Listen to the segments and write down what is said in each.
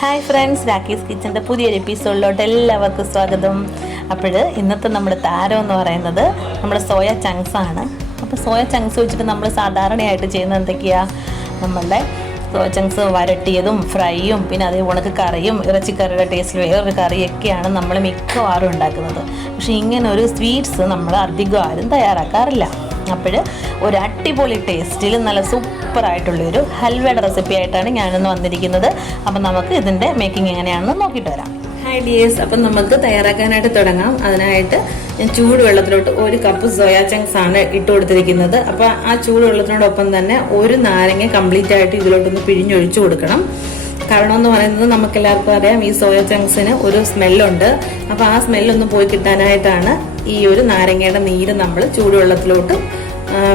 Hi friends, രാക്കീസ് കിച്ചൻ്റെ പുതിയൊരു എപ്പിസോഡിലോട്ട് എല്ലാവർക്കും സ്വാഗതം. അപ്പോൾ ഇന്നത്തെ നമ്മുടെ താരം എന്ന് പറയുന്നത് നമ്മുടെ സോയ ചങ്ക്സ് ആണ്. അപ്പോൾ സോയ ചങ്ക്സ് വെച്ചിട്ട് നമ്മൾ സാധാരണയായിട്ട് ചെയ്യുന്നത് എന്തൊക്കെയാണ്? നമ്മളുടെ സോയ ചങ്ക്സ് വരട്ടിയതും ഫ്രൈയും പിന്നെ അതേപോലെ കറിയും ഇറച്ചിക്കറിയുടെ ടേസ്റ്റിൽ വേറൊരു കറിയൊക്കെയാണ് നമ്മൾ മിക്കവാറും ഉണ്ടാക്കുന്നത്. പക്ഷേ ഇങ്ങനെ ഒരു സ്വീറ്റ്സ് നമ്മൾ അധികം ആരും തയ്യാറാക്കാറില്ല. അപ്പോൾ ഒരു അടിപൊളി ടേസ്റ്റിൽ നല്ല സൂപ്പറായിട്ടുള്ളൊരു ഹൽവയുടെ റെസിപ്പി ആയിട്ടാണ് ഞാനിന്ന് വന്നിരിക്കുന്നത്. അപ്പം നമുക്ക് ഇതിൻ്റെ മേക്കിംഗ് എങ്ങനെയാണെന്ന് നോക്കിയിട്ട് വരാം. ഹായ് ഡിയേഴ്സ്, അപ്പം നമുക്ക് തയ്യാറാക്കാനായിട്ട് തുടങ്ങാം. അതിനായിട്ട് ഞാൻ ചൂടുവെള്ളത്തിലോട്ട് 1 കപ്പ് സോയാ ചങ്ക്സ് ആണ് ഇട്ട് കൊടുത്തിരിക്കുന്നത്. അപ്പോൾ ആ ചൂടുവെള്ളത്തിനോടൊപ്പം തന്നെ ഒരു നാരങ്ങ കംപ്ലീറ്റ് ആയിട്ട് ഇതിലോട്ടൊന്ന് പിഴിഞ്ഞൊഴിച്ചു കൊടുക്കണം. കാരണം എന്ന് പറയുന്നത് നമുക്കെല്ലാവർക്കും അറിയാം, ഈ സോയ ചങ്ക്സിന് ഒരു സ്മെല്ലുണ്ട്. അപ്പോൾ ആ സ്മെല്ലൊന്ന് പോയി കിട്ടാനായിട്ടാണ് ഈ ഒരു നാരങ്ങയുടെ നീര് നമ്മൾ ചൂടുവെള്ളത്തിലോട്ട്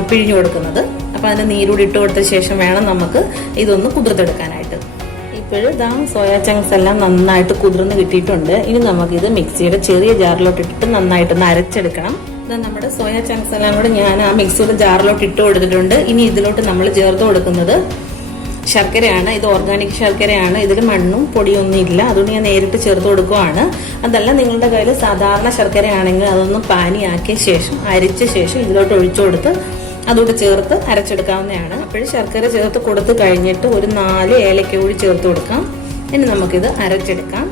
പിഴിഞ്ഞു കൊടുക്കുന്നത്. അപ്പോൾ അതിൻ്റെ നീരൂടി ഇട്ട് കൊടുത്ത ശേഷം വേണം നമുക്ക് ഇതൊന്ന് കുതിർത്തെടുക്കാനായിട്ട്. ഇപ്പോഴും സോയ ചങ്ക്സ് എല്ലാം നന്നായിട്ട് കുതിർന്ന് കിട്ടിയിട്ടുണ്ട്. ഇനി നമുക്കിത് മിക്സിയുടെ ചെറിയ ജാറിലോട്ട് ഇട്ടിട്ട് നന്നായിട്ടൊന്ന് അരച്ചെടുക്കണം. നമ്മുടെ സോയ ചങ്ക്സ് എല്ലാം കൂടെ ഞാൻ ആ മിക്സിയുടെ ജാറിലോട്ട് ഇട്ട് കൊടുത്തിട്ടുണ്ട്. ഇനി ഇതിലോട്ട് നമ്മൾ ചേർത്ത് കൊടുക്കുന്നത് ശർക്കരയാണ്. ഇത് ഓർഗാനിക് ശർക്കരയാണ്. ഇതിൽ മണ്ണും പൊടിയൊന്നും ഇല്ല. അതുകൊണ്ട് ഞാൻ നേരിട്ട് ചേർത്ത് കൊടുക്കുകയാണ്. അതല്ല നിങ്ങളുടെ കയ്യിൽ സാധാരണ ശർക്കരയാണെങ്കിൽ അതൊന്ന് പാനിയാക്കിയ ശേഷം അരിച്ച ശേഷം ഇതിലോട്ട് ഒഴിച്ചു കൊടുത്ത് അതോടെ ചേർത്ത് അരച്ചെടുക്കാവുന്നതാണ്. അപ്പോഴും ശർക്കര ചേർത്ത് കൊടുത്ത് കഴിഞ്ഞിട്ട് ഒരു 4 ഏലക്ക കൂടി ചേർത്ത് കൊടുക്കാം. ഇനി നമുക്കിത് അരച്ചെടുക്കാം.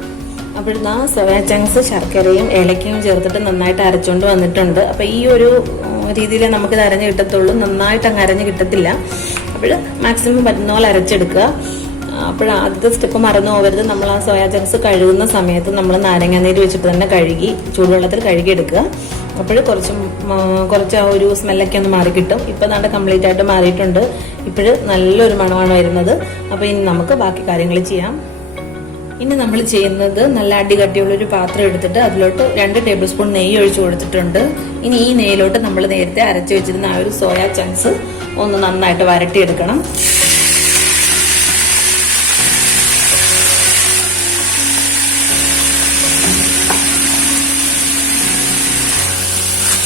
അപ്പോൾ സോയ ചങ്ക്സ് ശർക്കരയും ഏലക്കയും ചേർത്തിട്ട് നന്നായിട്ട് അരച്ചുകൊണ്ട് വന്നിട്ടുണ്ട്. അപ്പോൾ ഈ ഒരു രീതിയിൽ നമുക്കിത് അരഞ്ഞ് കിട്ടത്തുള്ളൂ. നന്നായിട്ട് അങ്ങ് അരഞ്ഞ് കിട്ടത്തില്ല. അപ്പോൾ മാക്സിമം പറ്റുന്ന പോലെ അരച്ചെടുക്കുക. അപ്പോൾ ആദ്യത്തെ സ്റ്റെപ്പ് മറന്നു പോകരുത്. നമ്മൾ ആ സോയാ ചങ്ക്സ് കഴുകുന്ന സമയത്ത് നമ്മൾ നാരങ്ങാനീര് വെച്ചിട്ട് തന്നെ കഴുകി ചൂടുവെള്ളത്തിൽ കഴുകിയെടുക്കുക. അപ്പോൾ കുറച്ച് ആ ഒരു സ്മെല്ലൊക്കെ ഒന്ന് മാറിക്കിട്ടും. ഇപ്പം നല്ല കംപ്ലീറ്റ് ആയിട്ട് മാറിയിട്ടുണ്ട്. ഇപ്പോഴും നല്ലൊരു മണമാണ് വരുന്നത്. അപ്പോൾ ഇനി നമുക്ക് ബാക്കി കാര്യങ്ങൾ ചെയ്യാം. ഇനി നമ്മൾ ചെയ്യുന്നത് നല്ല അടികട്ടിയുള്ളൊരു പാത്രം എടുത്തിട്ട് അതിലോട്ട് 2 ടേബിൾ സ്പൂൺ നെയ്യ് ഒഴിച്ചു കൊടുത്തിട്ടുണ്ട്. ഇനി ഈ നെയ്യിലോട്ട് നമ്മൾ നേരത്തെ അരച്ചു വെച്ചിരുന്ന ആ ഒരു സോയാ ചങ്ക്സ് ഒന്ന് നന്നായിട്ട് വരട്ടിയെടുക്കണം.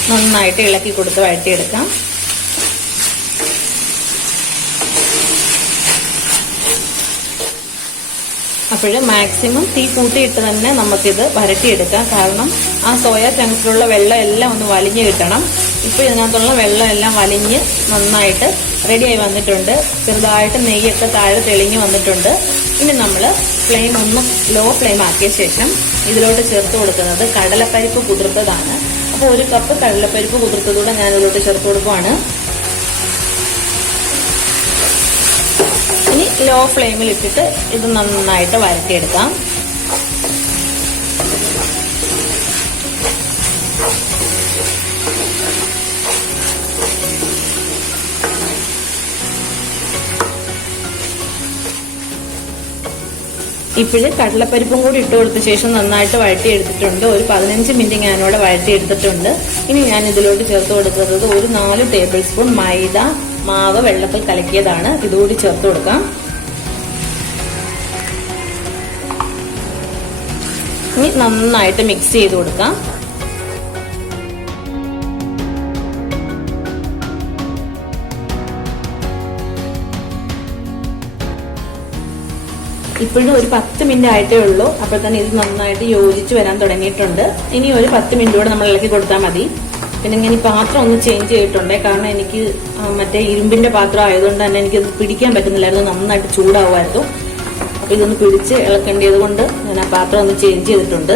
നന്നായിട്ട് ഇളക്കി കൊടുത്ത് വഴറ്റിയെടുക്കാം. അപ്പോൾ മാക്സിമം തീ കൂട്ടിയിട്ട് തന്നെ നമുക്കിത് വരട്ടിയെടുക്കാം. കാരണം ആ സോയ ചങ്ക്സിലുള്ള വെള്ളം എല്ലാം ഒന്ന് വലിഞ്ഞ് കിട്ടണം. ഇപ്പോൾ ഇതിനകത്തുള്ള വെള്ളം എല്ലാം വലിഞ്ഞ് നന്നായിട്ട് റെഡിയായി വന്നിട്ടുണ്ട്. ചെറുതായിട്ട് നെയ്യൊക്കെ താഴെ തെളിഞ്ഞ് വന്നിട്ടുണ്ട്. ഇനി നമ്മൾ ഫ്ലെയിം ഒന്ന് ലോ ഫ്ലെയിം ആക്കിയ ശേഷം ഇതിലോട്ട് ചേർത്ത് കൊടുക്കുന്നത് കടലപ്പരിപ്പ് കുതിർത്തതാണ്. അപ്പോൾ 1 കപ്പ് കടലപ്പരിപ്പ് കുതിർത്തതൂടെ ഞാൻ ഇതിലോട്ട് ചേർത്ത് കൊടുക്കുവാണ്. ഇനി ലോ ഫ്ലെയിമിൽ ഇട്ടിട്ട് ഇത് നന്നായിട്ട് വരട്ടിയെടുക്കാം. ഇപ്പോഴും കടലപ്പരിപ്പും കൂടി ഇട്ട് കൊടുത്ത ശേഷം നന്നായിട്ട് വഴറ്റിയെടുത്തിട്ടുണ്ട്. ഒരു 15 മിനിറ്റ് ഞാനിവിടെ വഴറ്റിയെടുത്തിട്ടുണ്ട്. ഇനി ഞാൻ ഇതിലോട്ട് ചേർത്ത് കൊടുക്കുന്നത് ഒരു 4 ടേബിൾ സ്പൂൺ മൈദ മാവ് വെള്ളത്തിൽ കലക്കിയതാണ്. ഇതുകൂടി ചേർത്ത് കൊടുക്കാം. ഇനി നന്നായിട്ട് മിക്സ് ചെയ്ത് കൊടുക്കാം. ഇപ്പോഴും ഒരു 10 മിനിറ്റ് ആയിട്ടേ ഉള്ളൂ. അപ്പോൾ തന്നെ ഇത് നന്നായിട്ട് യോജിച്ച് വരാൻ തുടങ്ങിയിട്ടുണ്ട്. ഇനി ഒരു 10 മിനിറ്റ് കൂടെ നമ്മൾ ഇളക്കി കൊടുത്താൽ മതി. പിന്നെ ഞാൻ ഈ പാത്രം ഒന്ന് ചേഞ്ച് ചെയ്തിട്ടുണ്ട്. കാരണം എനിക്ക് മറ്റേ ഇരുമ്പിന്റെ പാത്രം ആയതുകൊണ്ട് തന്നെ എനിക്കത് പിടിക്കാൻ പറ്റുന്നില്ലായിരുന്നു. നന്നായിട്ട് ചൂടാവുമായിരുന്നു. അപ്പോൾ ഇതൊന്ന് പിടിച്ച് ഇളക്കേണ്ടത് കൊണ്ട് ഞാൻ ആ പാത്രം ഒന്ന് ചേഞ്ച് ചെയ്തിട്ടുണ്ട്.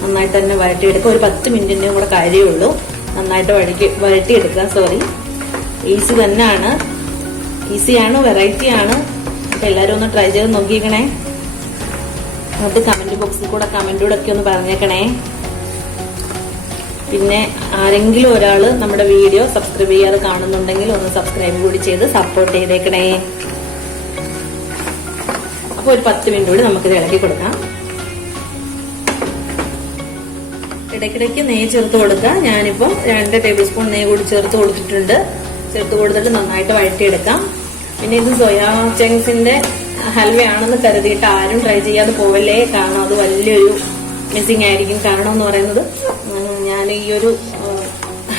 നന്നായിട്ട് തന്നെ വഴറ്റിയെടുക്കുക. ഒരു 10 മിനിറ്റിൻ്റെ കൂടെ കാര്യമുള്ളൂ. നന്നായിട്ട് വഴറ്റിയെടുക്കുക. ഈസി തന്നെയാണ്, ഈസിയാണ്, വെറൈറ്റി ആണ്. അപ്പോൾ എല്ലാവരും ഒന്ന് ട്രൈ ചെയ്ത് നോക്കിക്കണേ. എന്നിട്ട് കമന്റ് ബോക്സിൽ കൂടെ കമന്റൂടെ ഒക്കെ ഒന്ന് പറഞ്ഞേക്കണേ. പിന്നെ ആരെങ്കിലും ഒരാൾ നമ്മുടെ വീഡിയോ സബ്സ്ക്രൈബ് ചെയ്യാതെ കാണുന്നുണ്ടെങ്കിൽ ഒന്ന് സബ്സ്ക്രൈബ് കൂടി ചെയ്ത് സപ്പോർട്ട് ചെയ്തേക്കണേ. അപ്പോൾ ഒരു 10 മിനിറ്റ് കൂടി നമുക്കിത് ഇളക്കി കൊടുക്കാം. ഇടയ്ക്കിടയ്ക്ക് നെയ്യ് ചേർത്ത് കൊടുക്കാം. ഞാനിപ്പം 2 ടേബിൾ സ്പൂൺ നെയ്യ് കൂടി ചേർത്ത് കൊടുത്തിട്ടുണ്ട്. ചേർത്ത് കൊടുത്തിട്ട് നന്നായിട്ട് വഴറ്റിയെടുക്കാം. പിന്നെ ഇത് സോയാ ചങ്ക്സിന്റെ ഹൽവയാണെന്ന് കരുതിയിട്ട് ആരും ട്രൈ ചെയ്യാതെ പോവല്ലേ. കാരണം അത് വലിയൊരു മിസ്സിംഗ് ആയിരിക്കും. കാരണം എന്ന് പറയുന്നത് ഞാൻ ഈ ഒരു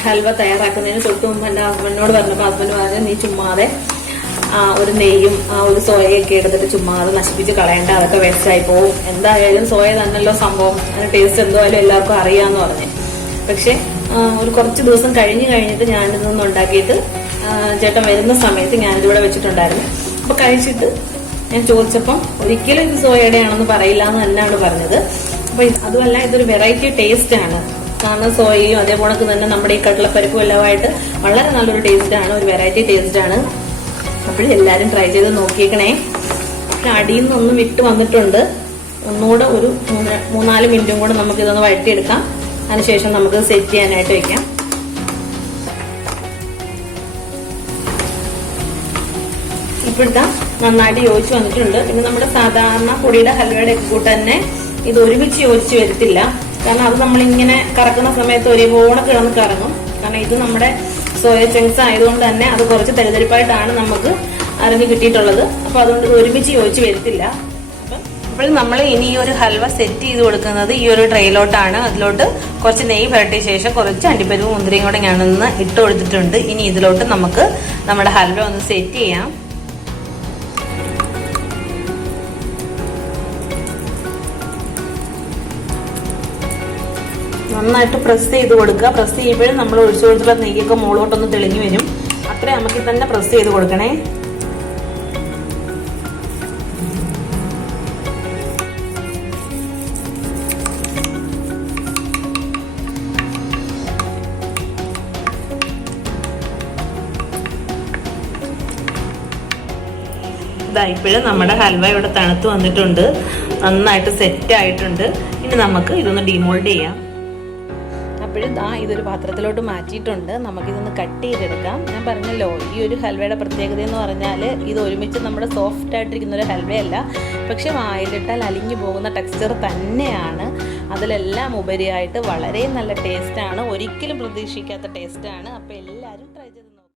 ഹൽവ തയ്യാറാക്കുന്നതിന് തൊട്ട് മുമ്പ് എൻ്റെ ഹസ്ബൻഡിനോട് പറഞ്ഞപ്പോൾ ഹസ്ബൻഡ് പറഞ്ഞു, നീ ചുമ്മാതെ ഒരു നെയ്യും ഒരു സോയയൊക്കെ എടുത്തിട്ട് ചുമ്മാ അത് നശിപ്പിച്ച് കളയേണ്ട, അതൊക്കെ വേസ്റ്റായി പോവും, എന്തായാലും സോയ തന്നെയല്ലോ സംഭവം, അതിന് ടേസ്റ്റ് എന്തായാലും എല്ലാവർക്കും അറിയാമെന്ന് പറഞ്ഞേ. പക്ഷെ ഒരു കുറച്ച് ദിവസം കഴിഞ്ഞിട്ട് ഞാനിതൊന്നും ഉണ്ടാക്കിയിട്ട് ചേട്ടൻ വരുന്ന സമയത്ത് ഞാനിതിവിടെ വെച്ചിട്ടുണ്ടായിരുന്നു. അപ്പൊ കഴിച്ചിട്ട് ഞാൻ ചോദിച്ചപ്പം ഒരിക്കലും ഇത് സോയയുടെ ആണെന്ന് പറയില്ല എന്ന് തന്നെയാണ് പറഞ്ഞത്. അപ്പൊ അതുമല്ല, ഇതൊരു വെറൈറ്റി ടേസ്റ്റ് ആണ്. കാരണം സോയയും അതേപോലെ തന്നെ നമ്മുടെ ഈ കടലപ്പരിപ്പും എല്ലാമായിട്ട് വളരെ നല്ലൊരു ടേസ്റ്റ് ആണ്, ഒരു വെറൈറ്റി ടേസ്റ്റ് ആണ്. അപ്പോഴും എല്ലാവരും ട്രൈ ചെയ്ത് നോക്കിയേക്കണേ. അടിയിൽ നിന്നൊന്ന് വിട്ട് വന്നിട്ടുണ്ട്. ഒന്നുകൂടെ ഒരു 3-4 മിനിറ്റും കൂടെ നമുക്ക് ഇതൊന്ന് വഴറ്റിയെടുക്കാം. അതിനുശേഷം നമുക്ക് സെറ്റ് ചെയ്യാനായിട്ട് വെക്കാം. ഇപ്പോഴത്തെ നന്നായിട്ട് യോജിച്ച് വന്നിട്ടുണ്ട്. പിന്നെ നമ്മുടെ സാധാരണ പൊടിയുടെ ഹൽവയുടെ ഒക്കെ കൂട്ട് തന്നെ ഇത് ഒരുമിച്ച് യോജിച്ച് വരത്തില്ല. കാരണം അത് നമ്മളിങ്ങനെ കറക്കുന്ന സമയത്ത് ഒരേപോലെ കിടന്ന് കറങ്ങും. കാരണം ഇത് നമ്മുടെ സോയ ചങ്ക്സ് ആയതുകൊണ്ട് തന്നെ അത് കുറച്ച് തരിതരിപ്പായിട്ടാണ് നമുക്ക് അരിഞ്ഞ് കിട്ടിയിട്ടുള്ളത്. അപ്പൊ അതുകൊണ്ട് ഇത് ഒരുമിച്ച് യോജിച്ച് വരത്തില്ല. അപ്പോൾ നമ്മൾ ഇനി ഈ ഒരു ഹൽവ സെറ്റ് ചെയ്ത് കൊടുക്കുന്നത് ഈ ഒരു ട്രെയിലോട്ടാണ്. അതിലോട്ട് കുറച്ച് നെയ്യ് പുരട്ടിയ ശേഷം കുറച്ച് അണ്ടിപ്പരിപ്പ് മുന്തിരിയും കൂടെ ഞാനൊന്ന് ഇട്ട് കൊടുത്തിട്ടുണ്ട്. ഇനി ഇതിലോട്ട് നമുക്ക് നമ്മുടെ ഹൽവ ഒന്ന് സെറ്റ് ചെയ്യാം. നന്നായിട്ട് പ്രസ് ചെയ്ത് കൊടുക്കുക. പ്രസ് ചെയ്യുമ്പോഴും നമ്മൾ ഒഴിച്ചു കൊടുത്തിട്ടുള്ള നെയ്യൊക്കെ മുകളിലോട്ടൊന്ന് തെളിഞ്ഞു വരും. അത്രേ നമുക്ക് തന്നെ പ്രസ് ചെയ്ത് കൊടുക്കണേ. ഇപ്പോഴും നമ്മുടെ ഹൽവ ഇവിടെ തണുത്ത് വന്നിട്ടുണ്ട്, നന്നായിട്ട് സെറ്റ് ആയിട്ടുണ്ട്. ഇനി നമുക്ക് ഇതൊന്ന് ഡിമോൾഡ് ചെയ്യാം. അപ്പോഴും ഇതൊരു പാത്രത്തിലോട്ട് മാറ്റിയിട്ടുണ്ട്. നമുക്കിതൊന്ന് കട്ട് ചെയ്തെടുക്കാം. ഞാൻ പറഞ്ഞല്ലോ, ഈ ഒരു ഹൽവയുടെ പ്രത്യേകത എന്ന് പറഞ്ഞാൽ ഇത് ഒരുമിച്ച് നമ്മുടെ സോഫ്റ്റ് ആയിട്ടിരിക്കുന്ന ഒരു ഹൽവയല്ല, പക്ഷെ വായിലിട്ടാൽ അലിഞ്ഞു പോകുന്ന ടെക്സ്ചർ തന്നെയാണ്. അതിലെല്ലാം ഉപരിയായിട്ട് വളരെ നല്ല ടേസ്റ്റാണ്, ഒരിക്കലും പ്രതീക്ഷിക്കാത്ത ടേസ്റ്റാണ്. അപ്പോൾ